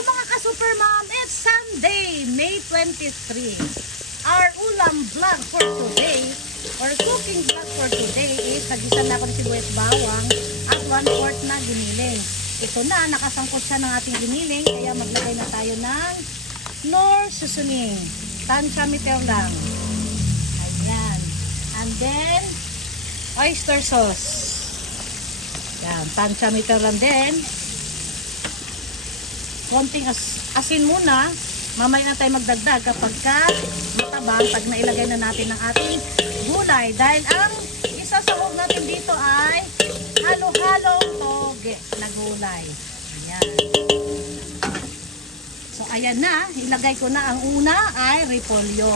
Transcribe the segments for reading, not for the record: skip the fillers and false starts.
mga ka-super mom, it's Sunday, May 23. Our ulam vlog for today, or cooking vlog for today is nagisan na ako ng sibuyas bawang at 1/4 na giniling. Ito na, nakasangkot siya ng ating giniling, kaya maglagay na tayo ng nor seasoning. Tansya meter lang. Ayan. And then, oyster sauce. Yan, tansya meter lang din. Konting asin muna. Mamaya na tayo magdagdag kapag matabang pag nailagay na natin ang ating gulay. Dahil ang isasahog natin dito ay halo-halong toge na gulay. Ayan. So ayan na. Ilagay ko na ang una ay repolyo.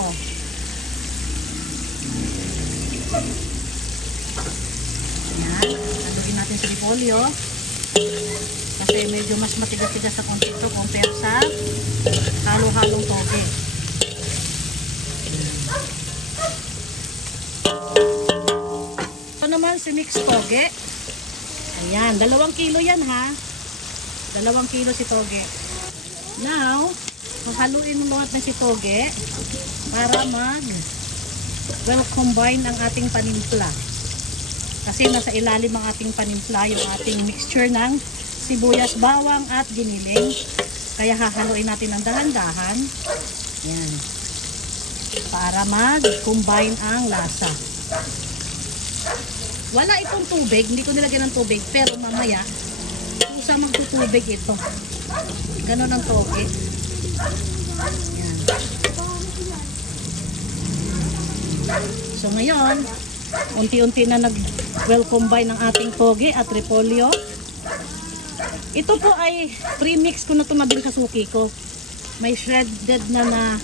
Ayan. Haluin natin sa repolyo. Kasi medyo mas matigas-tigas sa konti ito compare sa halo-halong toge. Ito naman si mixed toge. Ayan, 2 kilo yan ha. 2 kilo si toge. Now, haluin mo lahat ng si toge para combine ang ating panimpla. Kasi nasa ilalim ang ating panimpla, yung ating mixture ng sibuyas, bawang at giniling. Kaya hahaluin natin ng dahan-dahan. Yan. Para mag-combine ang lasa. Wala itong tubig. Hindi ko nilagyan ng tubig. Pero mamaya, kusa magtutubig ito. Ganon ang toge. Yan. So ngayon, unti-unti na nag-combine ang ating toge at repolyo. Ito po ay pre-mix ko na tumabing sa suki ko. May shredded na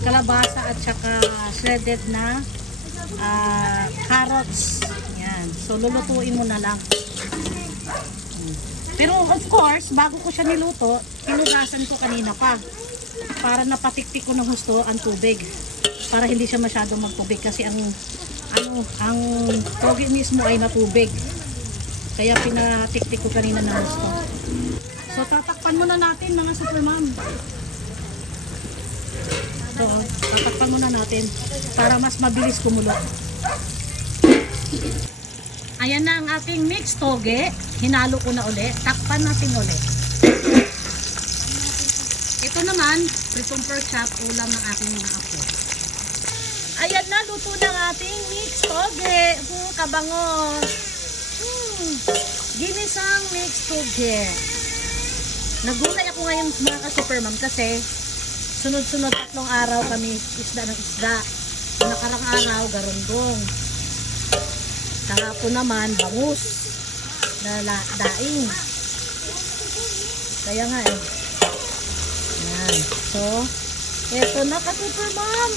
kalabasa at saka shredded na carrots. Yan. So lulutuin mo na lang. Pero of course, bago ko siya niluto, hinugasan ko kanina pa. Para napatiktik ko ng husto ang tubig. Para hindi siya masyadong magtubig kasi ang toge mismo ay natubig. Kaya pinatiktik ko kanina ng gusto. So tatakpan muna natin mga super mom. So tatakpan muna natin para mas mabilis kumulo. Ayan na ang ating mixed toge. Hinalo ko na uli. Takpan natin uli. Ito naman, pritong pork chop, ulam ng aking mga apo. Ayan na, luto ng ating mixed toge. Kabango. Ginisang mixed toge. Nagulay ako ngayon mga ka-super mom kasi sunod-sunod 3 araw kami isda ng isda. Nakarang araw, garunggong. Kahapon naman, bangus. Daing. Kaya nga eh. Yan. So, eto na ka-super mom.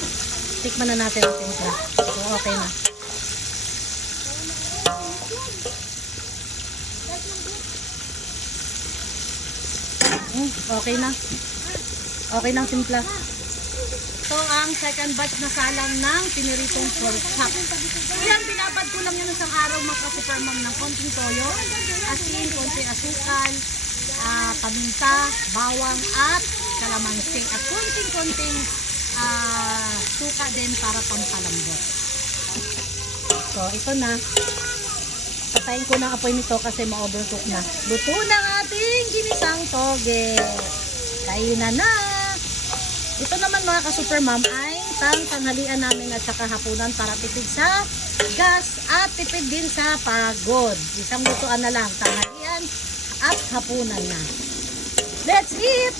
Tikman na natin ang timpla. So, okay na. Okay na. Okay na ang timpla. So, ang second batch na salang ng piniritong pork chop. Yan, binabad ko lang yan isang araw mga ka-super mom ng konting toyo, asin, konting asukal, paminta, bawang at kalamansi. At konting suka din para pampalambot. So, ito na. Patayin ko ng apoy nito kasi ma-overcook na. Luto na ang ating ginisang toge. Kainan na. Ito naman mga ka-super mom ay tanghalian namin at saka hapunan para tipid sa gas at tipid din sa pagod. Isang lutuan na lang, tanghalian at hapunan na. Let's eat!